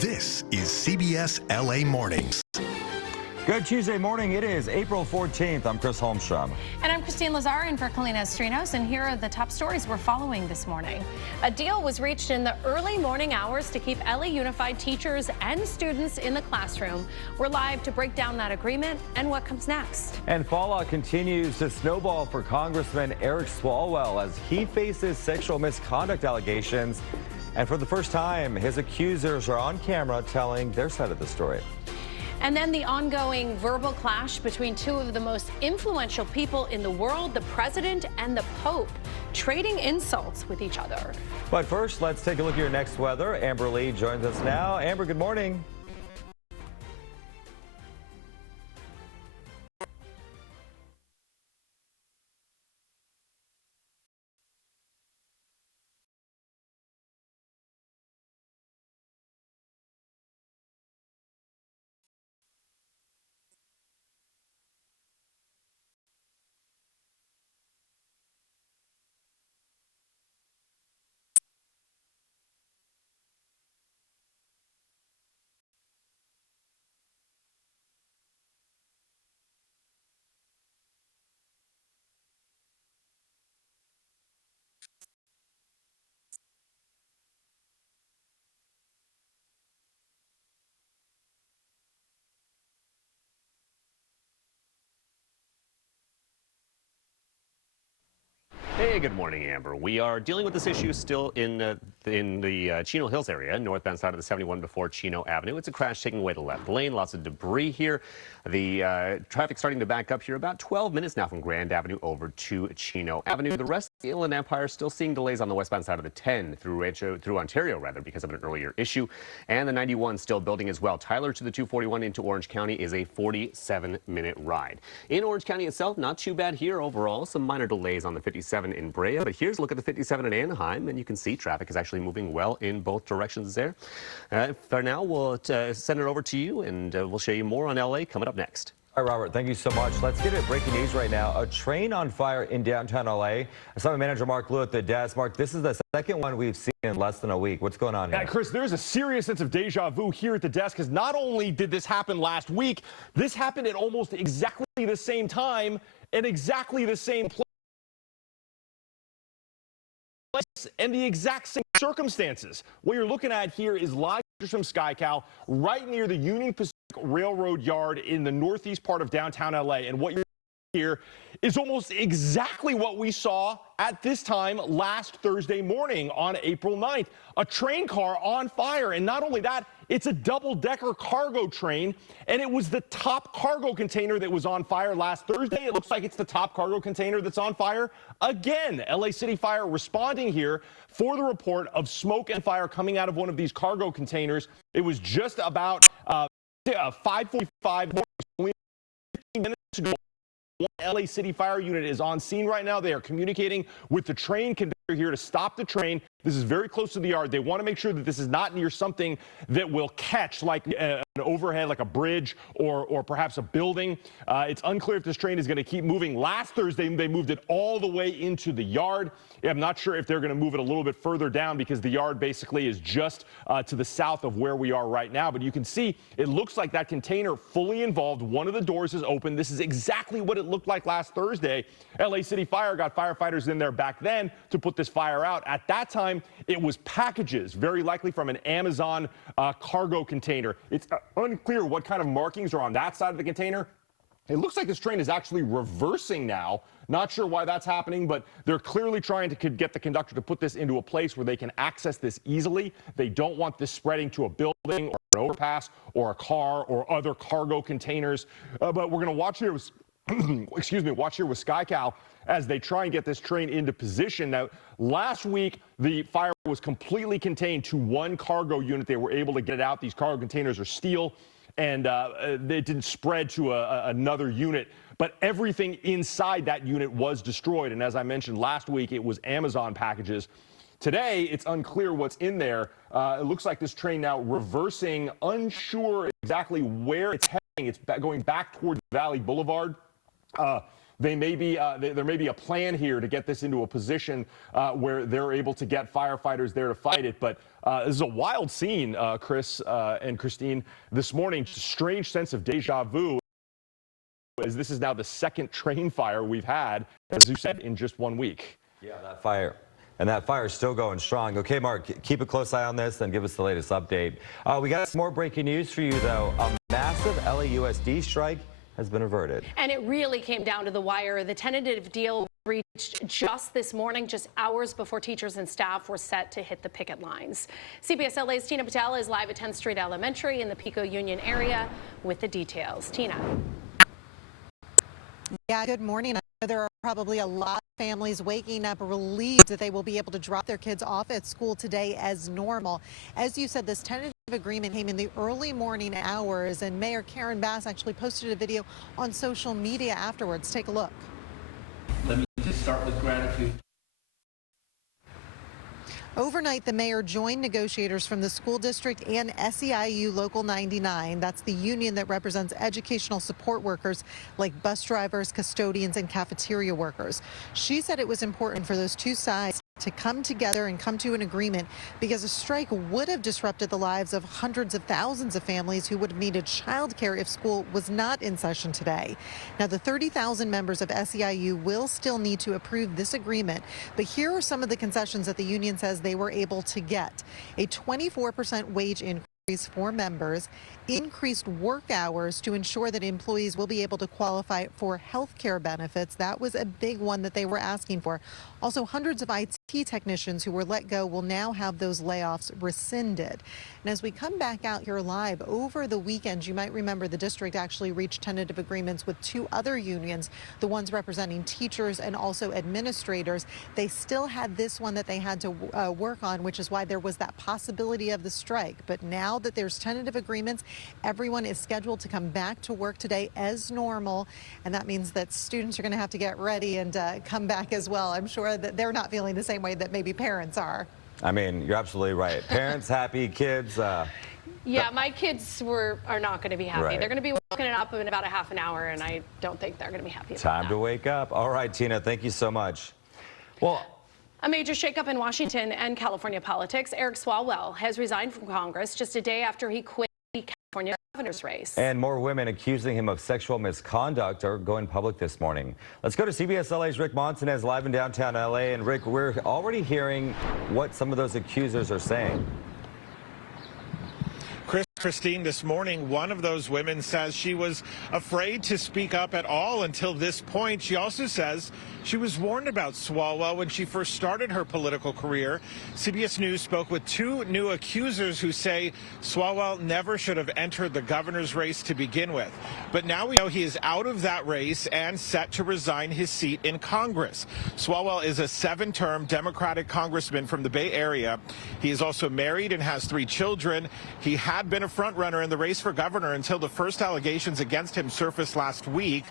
This is CBS LA Mornings. Good Tuesday morning. It is April 14th. I'm Chris Holmstrom. And I'm Christine Lazar in for Kalina Estrinos, and here are the top stories we're following this morning. A deal was reached in the early morning hours to keep LA Unified teachers and students in the classroom. We're live to break down that agreement and what comes next. And fallout continues to snowball for Congressman Eric Swalwell as he faces sexual misconduct allegations. And for the first time, his accusers are on camera telling their side of the story. And then the ongoing verbal clash between two of the most influential people in the world, the president and the Pope, trading insults with each other. But first, let's take a look at your next weather. Amber Lee joins us now. Amber, good morning. Hey, good morning, Amber. We are dealing with this issue still in the Chino Hills area, northbound side of the 71 before Chino Avenue. It's a crash taking away the left lane. Lots of debris here. The traffic starting to back up here about 12 minutes now from Grand Avenue over to Chino Avenue. The rest of the Inland Empire still seeing delays on the westbound side of the 10 through Ontario because of an earlier issue. And the 91 still building as well. Tyler to the 241 into Orange County is a 47-minute ride. In Orange County itself, not too bad here overall. Some minor delays on the 57 in Brea, but here's a look at the 57 in Anaheim, and you can see traffic is actually moving well in both directions there. For now, we'll send it over to you, and we'll show you more on LA coming up next. All right, Robert, thank you so much. Let's get into breaking news right now. A train on fire in downtown LA. Assignment manager Mark Lew at the desk. Mark, this is the second one we've seen in less than a week. What's going on here? Yeah, Chris, there's a serious sense of deja vu here at the desk, because not only did this happen last week, this happened at almost exactly the same time and exactly the same place and the exact same circumstances. What you're looking at here is live pictures from SkyCal right near the Union Pacific Railroad Yard in the northeast part of downtown LA. And what you're here is almost exactly what we saw at this time last Thursday morning on April 9th. A train car on fire, and not only that, it's a double-decker cargo train, and it was the top cargo container that was on fire last Thursday. It looks like it's the top cargo container that's on fire again. LA City Fire responding here for the report of smoke and fire coming out of one of these cargo containers. It was just about 5:45, only 15 minutes ago. One LA City Fire unit is on scene right now. They are communicating with the train conductor here to stop the train. This is very close to the yard. They want to make sure that this is not near something that will catch, like an overhead, like a bridge or perhaps a building. It's unclear if this train is going to keep moving. Last Thursday, they moved it all the way into the yard. I'm not sure if they're going to move it a little bit further down, because the yard basically is just to the south of where we are right now. But you can see it looks like that container fully involved. One of the doors is open. This is exactly what it looked like last Thursday. LA City Fire got firefighters in there back then to put this fire out. At that time, it was packages, very likely from an Amazon cargo container. It's unclear what kind of markings are on that side of the container. It looks like this train is actually reversing now. Not sure why that's happening, but they're clearly trying to get the conductor to put this into a place where they can access this easily. They don't want this spreading to a building or an overpass or a car or other cargo containers. But we're going to watch here with, watch here with SkyCal as they try and get this train into position. Now, last week, the fire was completely contained to one cargo unit. They were able to get it out. These cargo containers are steel, and it didn't spread to another unit. But everything inside that unit was destroyed. And as I mentioned last week, it was Amazon packages. Today, it's unclear what's in there. It looks like this train now reversing, unsure exactly where it's heading. It's going back toward Valley Boulevard. there may be a plan here to get this into a position where they're able to get firefighters there to fight it. But this is a wild scene, Chris and Christine, this morning. Strange sense of deja vu, as this is now the second train fire we've had, as you said, in just 1 week. Yeah, that fire. And that fire is still going strong. Okay, Mark, keep a close eye on this and give us the latest update. We got some more breaking news for you, though. A massive LAUSD strike has been averted. And it really came down to the wire. The tentative deal reached just this morning, just hours before teachers and staff were set to hit the picket lines. CBS LA's Tina Patel is live at 10th Street Elementary in the Pico Union area with the details. Tina. Yeah, good morning. I know there are probably a lot of families waking up relieved that they will be able to drop their kids off at school today as normal. As you said, this tentative agreement came in the early morning hours, and Mayor Karen Bass actually posted a video on social media afterwards. Take a look. Let me just start with gratitude. Overnight, the mayor joined negotiators from the school district and SEIU Local 99. That's the union that represents educational support workers like bus drivers, custodians, and cafeteria workers. She said it was important for those two sides to come together and come to an agreement because a strike would have disrupted the lives of hundreds of thousands of families who would have needed childcare if school was not in session today. Now, the 30,000 members of SEIU will still need to approve this agreement, but here are some of the concessions that the union says they were able to get. A 24% wage increase for members, increased work hours to ensure that employees will be able to qualify for health care benefits. That was a big one that they were asking for. Also, hundreds of IT technicians who were let go will now have those layoffs rescinded. And as we come back out here live over the weekend, you might remember the district actually reached tentative agreements with two other unions, the ones representing teachers and also administrators. They still had this one that they had to work on, which is why there was that possibility of the strike. But now that there's tentative agreements, everyone is scheduled to come back to work today as normal, and that means that students are going to have to get ready and come back as well. I'm sure that they're not feeling the same way that maybe parents are. I mean, you're absolutely right. Parents happy, kids. Yeah, my kids are not going to be happy. Right. They're going to be waking up in about a half an hour, and I don't think they're going to be happy about Time that. to wake up. All right, Tina, thank you so much. Well, a major shakeup in Washington and California politics. Eric Swalwell has resigned from Congress just a day after he quit the California governor's race. and more women accusing him of sexual misconduct are going public this morning. Let's go to CBS LA's Rick Montanez live in downtown LA. And Rick, we're already hearing what some of those accusers are saying. Christine, this morning, one of those women says she was afraid to speak up at all until this point. She also says she was warned about Swalwell when she first started her political career. CBS News spoke with two new accusers who say Swalwell never should have entered the governor's race to begin with. But now we know he is out of that race and set to resign his seat in Congress. Swalwell is a 7-term Democratic congressman from the Bay Area. He is also married and has 3 children. He had been a frontrunner in the race for governor until the first allegations against him surfaced last week.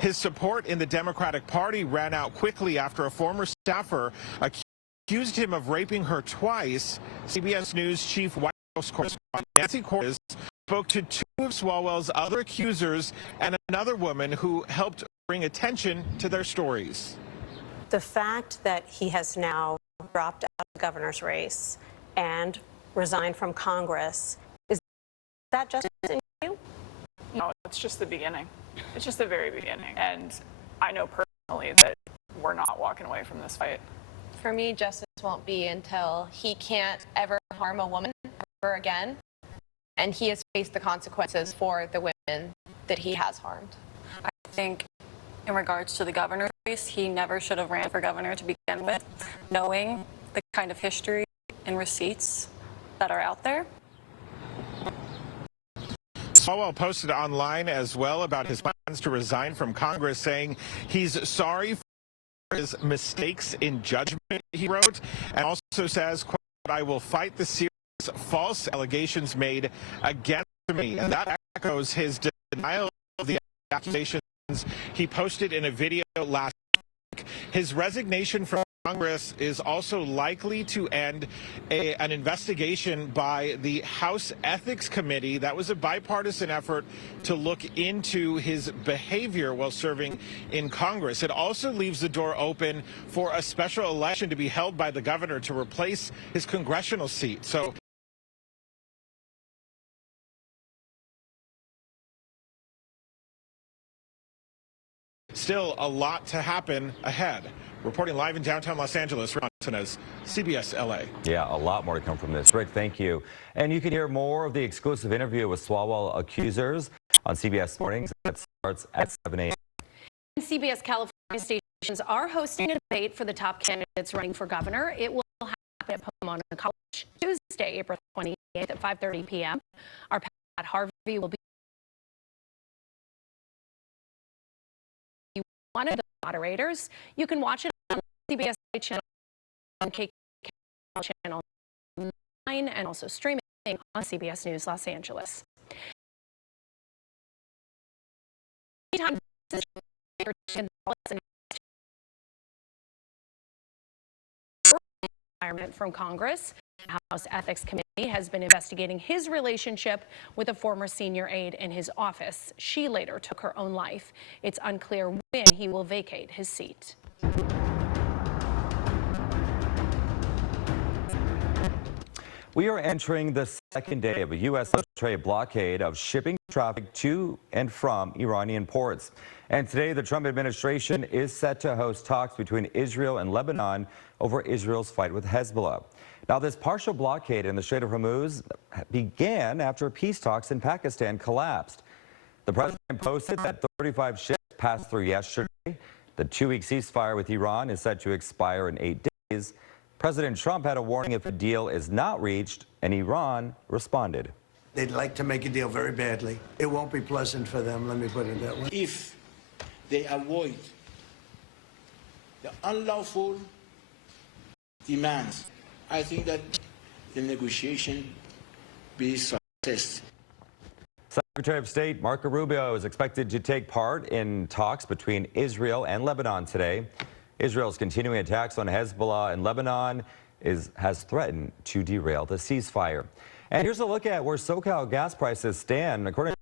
His support in the Democratic Party ran out quickly after a former staffer accused him of raping her twice. CBS News Chief White House correspondent Nancy Cortez spoke to 2 of Swalwell's other accusers and another woman who helped bring attention to their stories. The fact that he has now dropped out of the governor's race and resigned from Congress, is that justice in you? No, it's just the beginning. It's just the very beginning. And I know personally that we're not walking away from this fight. For me, justice won't be until he can't ever harm a woman ever again, and he has faced the consequences for the women that he has harmed. I think in regards to the governor's race, he never should have ran for governor to begin with, knowing the kind of history and receipts that are out there. Swalwell posted online as well about his plans to resign from Congress, saying he's sorry for his mistakes in judgment, he wrote, and also says, quote, "I will fight the serious false allegations made against me." And that echoes his denial of the accusations he posted in a video last week. His resignation from Congress is also likely to end an investigation by the House Ethics Committee. That was a bipartisan effort to look into his behavior while serving in Congress. It also leaves the door open for a special election to be held by the governor to replace his congressional seat. So still a lot to happen ahead. Reporting live in downtown Los Angeles, Ron Martinez, CBS LA. Yeah, a lot more to come from this. Rick, thank you. And you can hear more of the exclusive interview with Swalwell accusers on CBS Mornings. That starts at 7 a.m. CBS California stations are hosting a debate for the top candidates running for governor. It will happen at Pomona College Tuesday, April 28th at 5:30 p.m. Our Pat Harvey will be one of the moderators. You can watch it on CBS channel, on Kcbs channel 9, and also streaming on CBS News Los Angeles. From Congress. The House Ethics Committee has been investigating his relationship with a former senior aide in his office. She later took her own life. It's unclear when he will vacate his seat. We are entering the second day of a U.S. trade blockade of shipping traffic to and from Iranian ports. And today, the Trump administration is set to host talks between Israel and Lebanon over Israel's fight with Hezbollah. Now, this partial blockade in the Strait of Hormuz began after peace talks in Pakistan collapsed. The president posted that 35 ships passed through yesterday. The two-week ceasefire with Iran is set to expire in 8 days. President Trump had a warning if a deal is not reached, and Iran responded. They'd like to make a deal very badly. It won't be pleasant for them, let me put it that way. If they avoid the unlawful demands, I think that the negotiation be success. Secretary of State Marco Rubio is expected to take part in talks between Israel and Lebanon today. Israel's continuing attacks on Hezbollah in Lebanon has threatened to derail the ceasefire. And here's a look at where SoCal gas prices stand. According